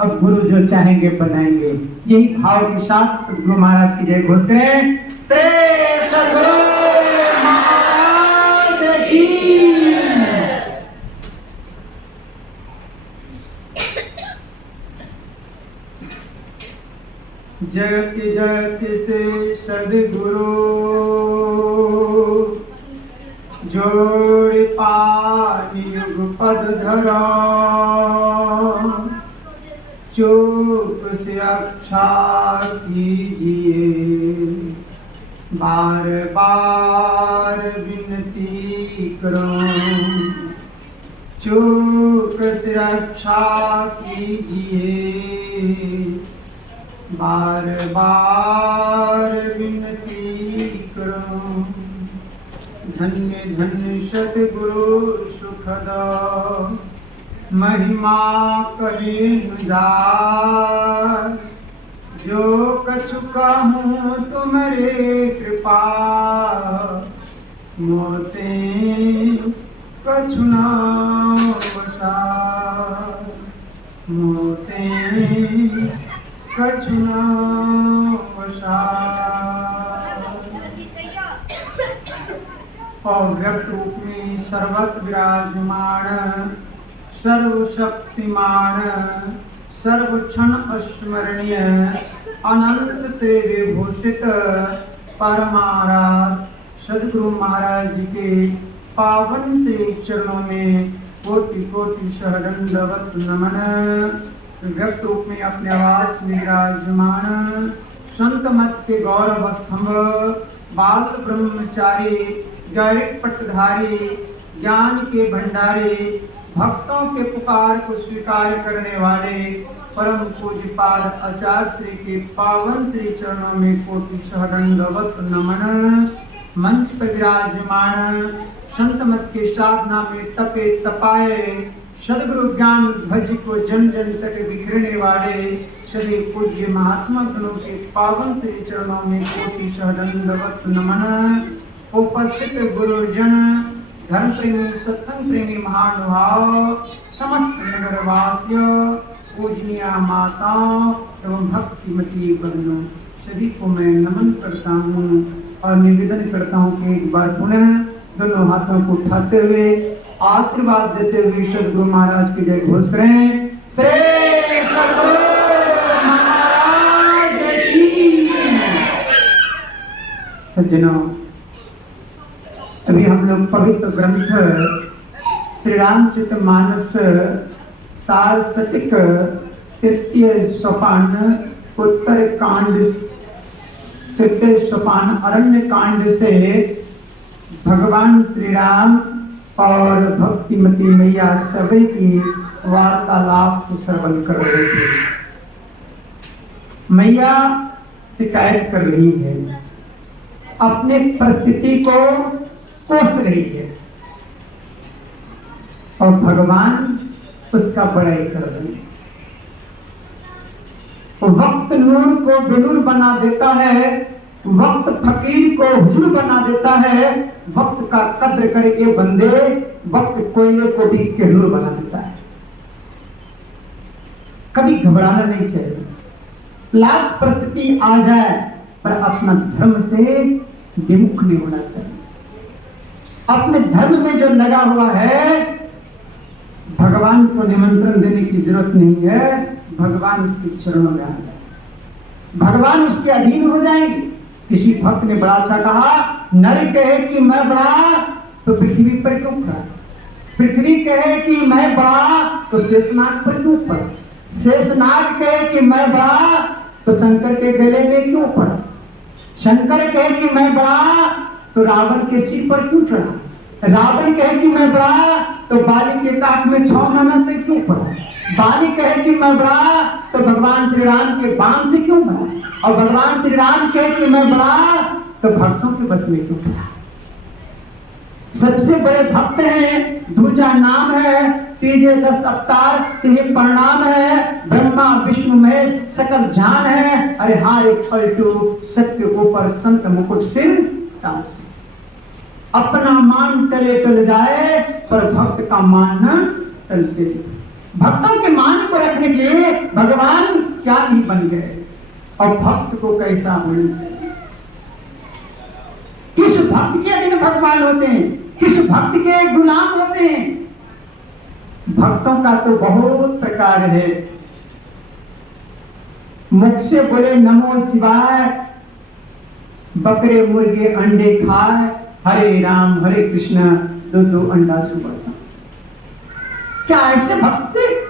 अब गुरु जो चाहेंगे बनाएंगे। यही भाव के साथ सदगुरु महाराज की जय घोष करें। श्री सदगुरु महाराज की। जति जति से सदगुरु जोड़ पानी युग पद धरा, चूक से रक्षा कीजिए बार बार विनती करो, चूक से रक्षा कीजिए बार बार विनती करो। धन्य धन्य सतगुरु सुखद महिमा कहे न जाय, जो कछु कहूँ तुम्हारे कृपा मोते कछु न वसाय, मोते कछु न वसाय। और व्यक्त रूप में सर्वत्र विराजमान सर्वशक्तिमान सर्वक्षण स्मरणीय अनंत से विभूषित परमाराध्य सदगुरु महाराज जी के पावन श्री चरणों में कोटि कोटि सहदंडवत नमन। व्यक्त रूप में अपने आवास में विराजमान संत मत के गौरव स्तंभ बाल ब्रह्मचारी गैरिक पटधारी ज्ञान के भंडारी भक्तों के पुकार को स्वीकार करने वाले परम पूज्यपाद आचार्य श्री के पावन श्री चरणों में कोटि सहदंडवत नमन। मंच पर विराजमान संत मत के साधना में तपे तपाए सदगुरु ज्ञान ध्वज को जन जन तक बिखरने वाले सभी पूज्य महात्मा गणों के पावन श्री चरणों में कोटि सहदंडवत नमन। उपस्थित गुरुजन धर्म प्रेमी सत्संग प्रेमी महानुभाव समस्त नगरवासियों पूजनीय माताओं एवं भक्तिमती बहनों सभी को मैं नमन करता हूँ और निवेदन करता हूँ कि एक बार पुनः दोनों हाथों को उठाते हुए आशीर्वाद देते हुए सदगुरु महाराज की जय घोष करें। श्री सदगुरु महाराज की। सज्जनों, अभी हम लोग पवित्र ग्रंथ श्री रामचरितमानस सार शतक तृतीय सोपान उत्तर कांड तृतीय सोपान अरण्य कांड से भगवान श्री राम और भक्तिमती मैया सभी की वार्तालाप को श्रवण कर रहे थे। मैया शिकायत कर रही है, अपने परिस्थिति को कोस रही है और भगवान उसका बड़ाई कर रहे हैं। वक्त नूर को बेनूर बना देता है, वक्त फकीर को हुजूर बना देता है, वक्त का कद्र करके बंदे वक्त कोयले को भी केहूर बना देता है। कभी घबराना नहीं चाहिए, लाख परिस्थिति आ जाए पर अपना धर्म से विमुख नहीं होना चाहिए। अपने धर्म में जो लगा हुआ है भगवान को निमंत्रण देने की जरूरत नहीं है, भगवान उसके चरणों में आ जाए, भगवान उसके अधीन हो जाएंगे। किसी भक्त ने बड़ा अच्छा कहा, नर कहे कि मैं बड़ा तो पृथ्वी पर क्यों खड़ा, पृथ्वी कहे कि मैं बड़ा तो शेषनाग पर क्यों पड़ा, शेषनाग कहे कि मैं बड़ा तो शंकर के गले में क्यों पड़ा, शंकर कहे कि मैं बड़ा तो रावण के सिर पर क्यों चढ़ा, रावण कहे कि मैं बड़ा तो बाली के काट में 6 महीना तक क्यों पड़ा, बाली कहे कि मैं बड़ा तो भगवान श्री राम के बाण से क्यों बना, और भगवान श्री राम कहे कि मैं बड़ा तो भक्तों के बस में क्यों पड़ा। सबसे बड़े भक्त हैं, दूजा नाम है, तीजे 10 अवतार, तिन्हें प्रणाम है, ब्रह्मा विष्णु महेश सकल जान है, अरे हार एक पलटू सत्य ऊपर संत मुकुट सिर ताज। अपना मान टले टल जाए पर भक्त का मान न टलते। भक्तों के मान को रखने के लिए भगवान क्या नहीं बन गए, और भक्त को कैसा होना चाहिए। किस भक्त के अधीन भगवान होते हैं, किस भक्त के गुलाम होते हैं। भक्तों का तो बहुत प्रकार है। मुख से बोले नमो शिवाय, बकरे मुर्गे अंडे खाए, हरे राम हरे कृष्ण, दो अंडा सुबह शाम। क्या ऐसे भक्त से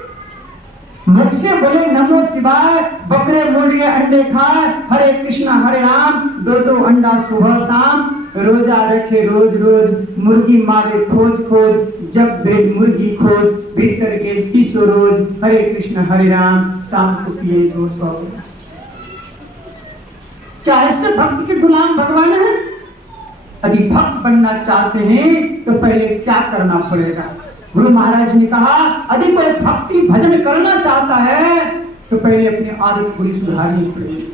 मुख से बोले नमो शिवाय, बकरे मुर्गे अंडे खाए, हरे कृष्ण हरे राम, दो अंडा सुबह शाम, रोजा रखे रोज रोज, मुर्गी मारे खोज खोज, जब भेद मुर्गी खोज, भीतर के 300 रोज, हरे कृष्ण हरे राम, शाम को पिए 200। क्या ऐसे भक्त के गुलाम भगवान है? यदि भक्त बनना चाहते हैं तो पहले क्या करना पड़ेगा? गुरु महाराज ने कहा, यदि कोई भक्ति भजन करना चाहता है तो पहले अपनी आदत बुरी सुधारनी पड़ेगी।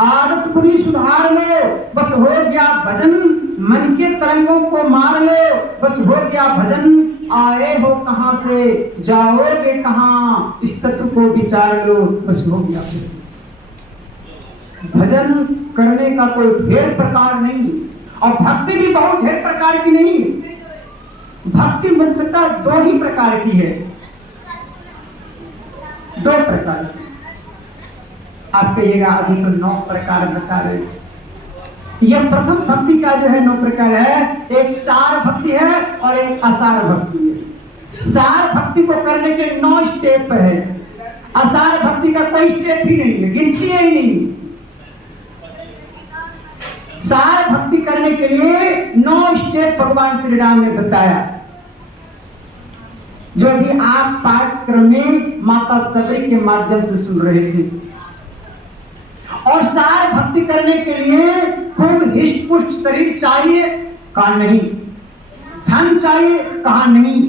आदत बुरी सुधार लो, बस हो गया भजन, मन के तरंगों को मार लो, बस हो गया भजन। आए हो कहां से, जाओगे कहां, इस तत्व को विचार लो, बस हो गया भजन। भजन करने का कोई ढेर प्रकार नहीं, और भक्ति भी बहुत ढेर प्रकार की नहीं। भक्ति मुख्यतः 2 ही प्रकार की है, 2 प्रकार की। आप कहिएगा अभी तो 9 प्रकार बता रहे। यह प्रथम भक्ति का जो है 9 प्रकार है। एक सार भक्ति है और एक असार भक्ति है। सार भक्ति को करने के 9 स्टेप है, असार भक्ति का कोई स्टेप ही नहीं है, गिनती ही नहीं। सार भक्ति करने के लिए 9 स्टेप भगवान श्री राम ने बताया, जो भी आप पाठ्यक्रम में माता सबरी के माध्यम से सुन रहे थे। और सार भक्ति करने के लिए खूब हिष्ट पुष्ट शरीर चाहिए, कहा नहीं। धन चाहिए, कहा नहीं।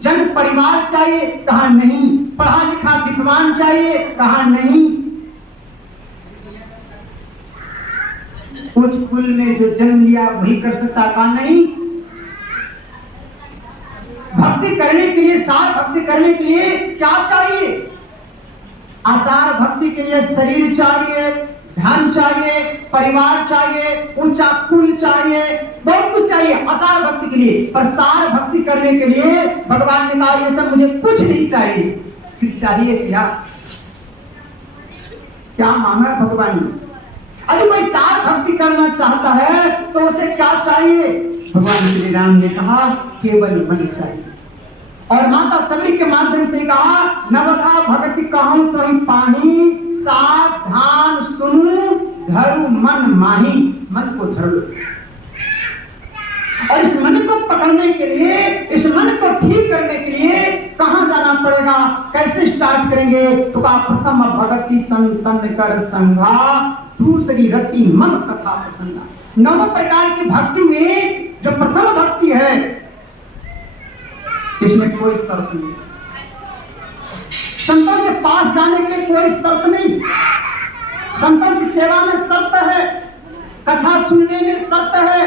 जन परिवार चाहिए, कहा नहीं। पढ़ा लिखा विद्वान चाहिए, कहा नहीं। उच्च कुल में जो जन्म लिया वही कर सकता, कहा नहीं। भक्ति करने के लिए, सार भक्ति करने के लिए क्या चाहिए? आसार भक्ति के लिए शरीर चाहिए, धन चाहिए, परिवार चाहिए, ऊंचा कुल चाहिए, बहुत कुछ चाहिए आसार भक्ति के लिए। पर सार भक्ति करने के लिए भगवान ने कहा ये सब मुझे कुछ नहीं चाहिए। फिर चाहिए क्या? क्या मांगा भगवान ने? अगर कोई सार भक्ति करना चाहता है तो उसे क्या चाहिए? भगवान श्री राम ने कहा केवल मन चाहिए। और माता सबरी के माध्यम से कहा नवधा भगति कहूं तो ही पानी, सावधान सुनू धरु मन माही। मन को धर लो, और इस मन को पकड़ने के लिए, इस मन को ठीक करने के लिए कहां जाना पड़ेगा, कैसे स्टार्ट करेंगे? तो कहा प्रथम भगति संतन कर संगा, दूसरी रति मन कथा प्रसंगा। 9 प्रकार की भक्ति में जो प्रथम भक्ति है इसमें कोई शर्त नहीं। संतों के पास जाने के लिए कोई शर्त नहीं। संतों की सेवा में शर्त है, कथा सुनने में शर्त है,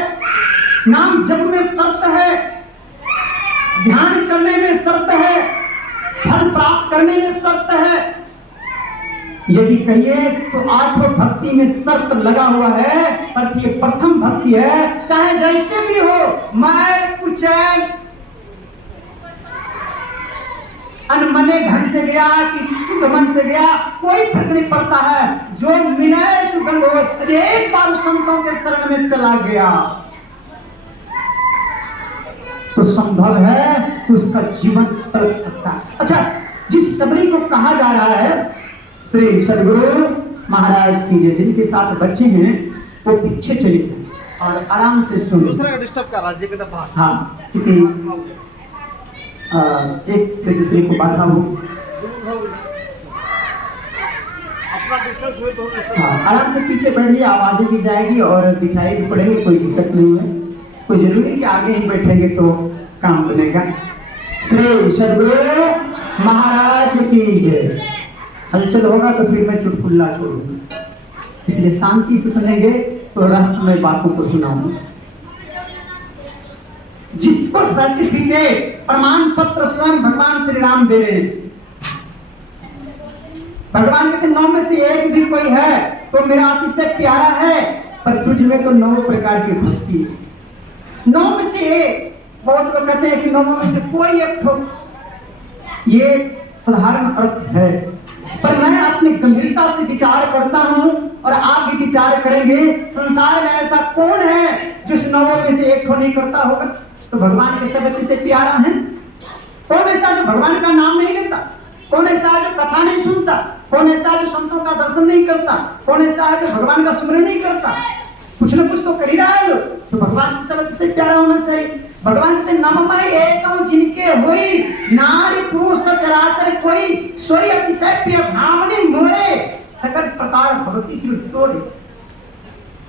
नाम जप में शर्त है, ध्यान करने में शर्त है, फल प्राप्त करने में शर्त है। यदि कहिए तो 8 भक्ति में शर्त लगा हुआ है, पर ये प्रथम भक्ति है। चाहे जैसे भी हो, मैं कुछ अनमने ढंग से गया कि शुद्ध मन से गया, कोई फर्क नहीं पड़ता है। जो विनय सुगंध हो, एक बार संतों के शरण में चला गया तो संभव है कि उसका जीवन तड़प सकता है। अच्छा, जिस सबरी को कहा जा रहा है श्री सदगुरु महाराज की, जिनके साथ बच्चे हैं वो पीछे चले गए और आराम से सुन। दूसरा डिस्टर्ब कर रहा है। हाँ, क्योंकि एक से दूसरे को बाधा हो। हाँ, आराम से पीछे बैठ लिया, आवाजें भी जाएगी और दिखाई भी पड़ेगी, कोई दिक्कत नहीं है। कोई जरूरी कि आगे ही बैठेंगे तो काम बनेगा। श्री सदगुरु महाराज की जय। हलचल होगा तो फिर मैं चुटकुल्ला छोड़ूंगा, इसलिए शांति से सुनेंगे तो रहस्यमय बातों को सुनाऊंगा। जिसको सर्टिफिकेट प्रमाण पत्र स्वयं भगवान श्री राम दे रहे हैं। भगवान कहते 9 में से एक भी कोई है तो मेरा अतिशय प्यारा है, पर तुझ में तो 9 प्रकार की भक्ति है। 9 में से एक, बहुत लोग कहते हैं कि 9 में से कोई एक ठो, ये साधारण अर्थ है, पर मैं अपनी गंभीरता से विचार करता हूं और आप भी विचार करेंगे, संसार में ऐसा कौन है जिस 9 में से एक ठो नहीं करता होगा? तो भगवान के शब्द से प्यारा है। कौन ऐसा जो भगवान का नाम नहीं लेता? कौन ऐसा जो कथा नहीं सुनता? कौन ऐसा जो संतों का दर्शन नहीं करता? कौन ऐसा है जो भगवान का सुमिरन नहीं करता? कुछ न कुछ तो कर ही रहा है लोग। तो भगवान के शब्द से प्यारा होना चाहिए। भगवान कहते नममय एकम जिनके होई नारी पुरुष चराचर कोई सोई अतिशय प्रिय भावनी मोरे सकल प्रकार भक्ति की तोड़े।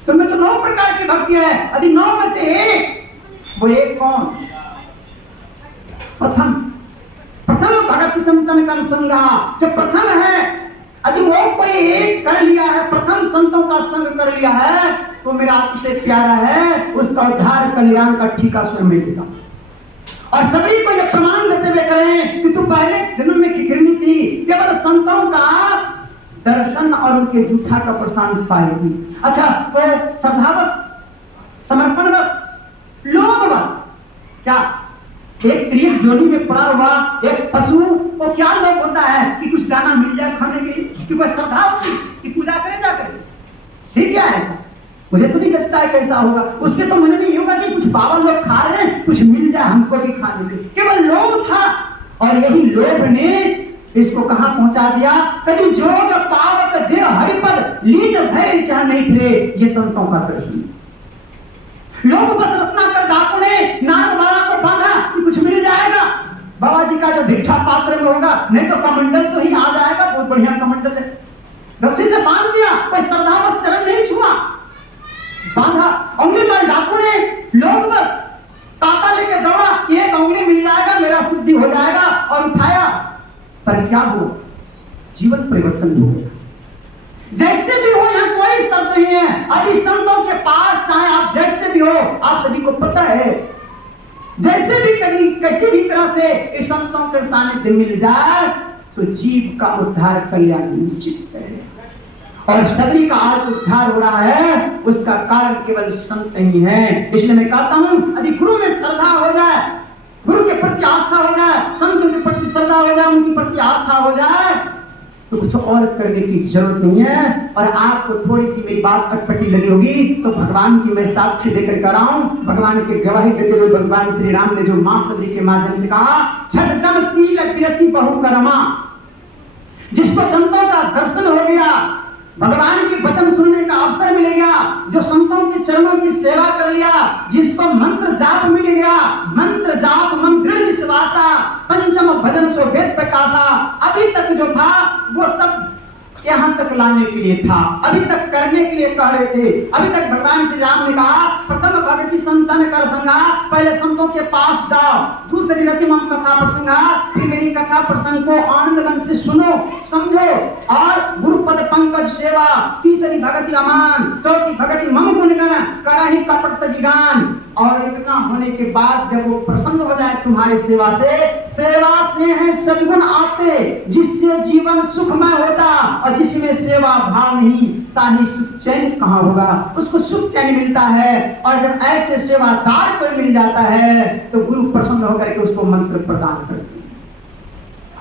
तुम्हें तो 9 प्रकार की भक्ति है, यदि 9 में से एक, वो एक कौन? प्रथम भगत संतन का संगा, जो प्रथम है, यदि वो कोई एक कर लिया है, प्रथम संतों का संग कर लिया है, तो मेरा आपसे प्यारा है, उसका उद्धार कल्याण का ठीका स्वयं मिलेगा। और सभी को यह प्रमाण देते हुए करें कि तू पहले जन्म में किरनी थी, केवल संतों का दर्शन और उनके जूठा का प्रसाद पाएगी। अच्छा, तो श्रद्धावश, समर्पणवश, लोभवश, क्या एक त्रिक जोनी में पड़ा हुआ एक पशु को क्या लोभ होता है कि कुछ दाना मिल जाए खाने के लिए, कि कोई श्रद्धा होती कि पूजा करे जा करे, ठीक है? मुझे तो नहीं लगता है कैसा होगा, उसके तो मन नहीं होगा कि कुछ बाबा लोग खा रहे हैं, कुछ मिल जाए हमको भी खाने के लिए। केवल लोभ था, और यही लोभ ने इसको कहां पहुंचा दिया? कभी जोग पावक देह हरिपद लीन भय चाह नहीं फिरे, ये संतों का दर्शन। लोग बस रत्नाकर डाकू ने नारद बाबा को बांधा कि कुछ मिल जाएगा, बाबा जी का जो भिक्षा पात्र में होगा, नहीं तो कमंडल तो ही आ जाएगा, बहुत बढ़िया कमंडल है, रस्सी से बांध दिया, कोई श्रद्धावश चरण नहीं छुआ, बांधा। उंगली मार डाकू ने, लोग बस कांटा लेके दौड़ा, एक उंगली मिल जाएगा, मेरा शुद्धि हो जाएगा, और उठाया, पर क्या हुआ? जीवन परिवर्तन हो गया। जैसे भी हो, यहाँ कोई शर्त नहीं है, अभी संतों के पास चाहे आप जैसे भी हो, आप सभी को पता है, जैसे भी कभी किसी भी तरह से इस संतों के सानिध्य मिल जाए तो जीव का उद्धार कल्याण निश्चित है। और सभी का आज उद्धार हो रहा है, उसका कारण केवल संत ही है। इसलिए मैं कहता हूं, यदि गुरु में श्रद्धा हो जाए, गुरु के प्रति आस्था हो जाए, संतों के प्रति श्रद्धा हो जाए, उनके प्रति आस्था हो जाए, तो कुछ और करने की जरूरत नहीं है। और आपको थोड़ी सी मेरी बात अटपटी लगी होगी तो भगवान की मैं साक्षी देकर कर रहा हूं। भगवान के गवाही देते हुए भगवान श्री राम ने जो मां सदी के माध्यम से कहा, छठदम शील विरति बहुकर्मा, जिसको संतों का दर्शन हो गया, भगवान की वचन सुनने का अवसर मिल गया, जो संतों के चरणों की सेवा कर लिया, जिसको मंत्र जाप मिल गया, मंत्र जाप मन दृढ़ विश्वासा, पंचम भजन सो वेद प्रकाशा, अभी तक जो था वो सब यहाँ तक लाने के लिए था, अभी तक करने के लिए कह रहे थे। अभी तक भगवान श्री राम ने कहा, प्रथम भक्ति संतन कर संगा, पहले संतों के पास जाओ, दूसरी रति मम कथा प्रसंगा, फिर मेरी कथा प्रसंग को आनंद मन से सुनो समझो, और गुरुपद पंकज सेवा, तीसरी भक्ति अमान, चौथी भक्ति मम गुणगण करहि कपट तजिगान। और इतना होने के बाद जब वो प्रसन्न हो जाए तुम्हारी सेवा से है सद्गुण आते, जिससे जीवन सुखमय होता, और जिसमें सेवा भाव नहीं, साही सुख चैन कहाँ होगा? उसको सुख चैन मिलता है। और जब ऐसे सेवादार कोई मिल जाता है तो गुरु प्रसन्न होकर के उसको मंत्र प्रदान करते हैं।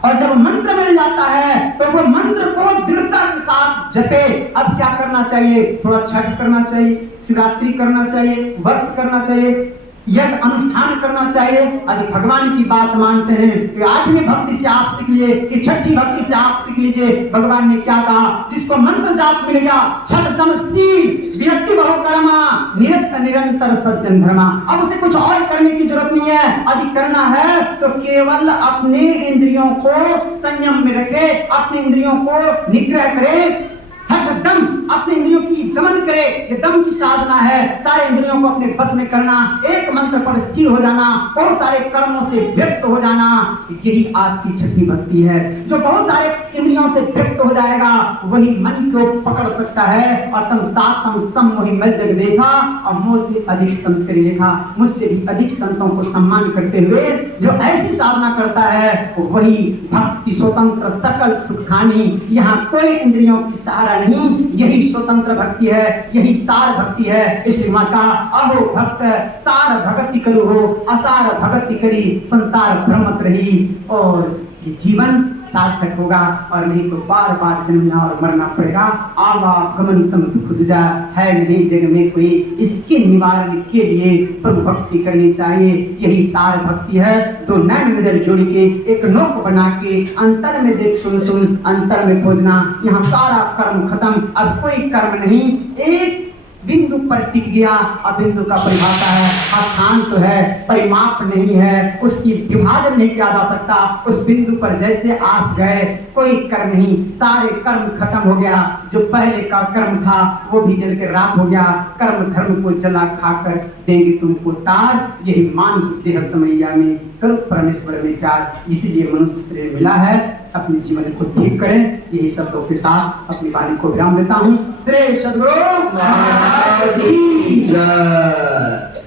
और जब मंत्र मिल जाता है तो वो मंत्र को दृढ़ता के साथ जपे। अब क्या करना चाहिए? थोड़ा छठ करना चाहिए, शिवरात्रि करना चाहिए, व्रत करना चाहिए, यज्ञ अनुष्ठान करना चाहिए। यदि भगवान की बात मानते हैं कि 8वीं भक्ति से आप सीख लिए, कि 6ठी भक्ति से आप सीख लीजिए। भगवान ने क्या कहा? जिसको मंत्र जाप मिल गया, छठदम शील विरति बहुकर्मा, निरंतर सज्जन धर्मा। अब उसे कुछ और करने की जरूरत नहीं है। यदि करना है तो केवल अपने इंद्रियों को संयम में रखे, अपने इंद्रियों को निग्रह करे, छठदम अपने इंद्रियों की दमन करे। ये दम की साधना है, सारे इंद्रियों को अपने बस में करना, एक मंत्र पर स्थिर हो जाना, बहुत सारे कर्मों से व्यक्त हो जाना। यही आपकी छठी भक्ति है, जो बहुत सारे इंद्रियों से व्यक्त व्यक्त हो जाएगा, वही मन को पकड़ सकता है। और तम सातम सम मोहि मल जग देखा और मोति अधिक संत करी देखा। मुझसे भी अधिक संतों को सम्मान करते हुए जो ऐसी साधना करता है वही भक्ति स्वतंत्र सकल सुख खानी। यहाँ कोई इंद्रियों की सहारा नहीं, यही स्वतंत्र भक्ति है, यही सार भक्ति है। इसलिए माता अहो भक्त सार भक्ति करो हो, असार भक्ति करी संसार भ्रमत रही। और ये जीवन सार्थक होगा और नहीं तो बार बार जन्मना और मरना पड़ेगा। आवागमन सम दुख दुजा है नहीं जग में कोई, इसके निवारण के लिए प्रभु भक्ति करनी चाहिए। यही सार भक्ति है। दो नैन नजर जोड़ के एक नोक बना के अंतर में देख सुन सुन अंतर में खोजना। यहाँ सारा कर्म खत्म, अब कोई कर्म नहीं, एक बिंदु पर टिक गया। अब बिंदु का परिभाषा है, स्थान तो है, परिमाप नहीं है, उसकी विभाजन नहीं किया जा सकता। उस बिंदु पर जैसे आप गए, कोई कर्म नहीं, सारे कर्म खत्म हो गया। जो पहले का कर्म था वो भी जल के राख हो गया। कर्म धर्म को जला खाकर देंगे तुमको तार, यही मानुष देह समैया में करो परमेश्वर में प्यार। इसीलिए मनुष्य श्रेय मिला है। अपने जीवन को ठीक करें। यही शब्दों के साथ अपनी वाणी को विराम देता हूँ। श्री सद्गुरु महाराज की जय।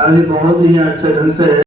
अभी बहुत ही अच्छे ढंग से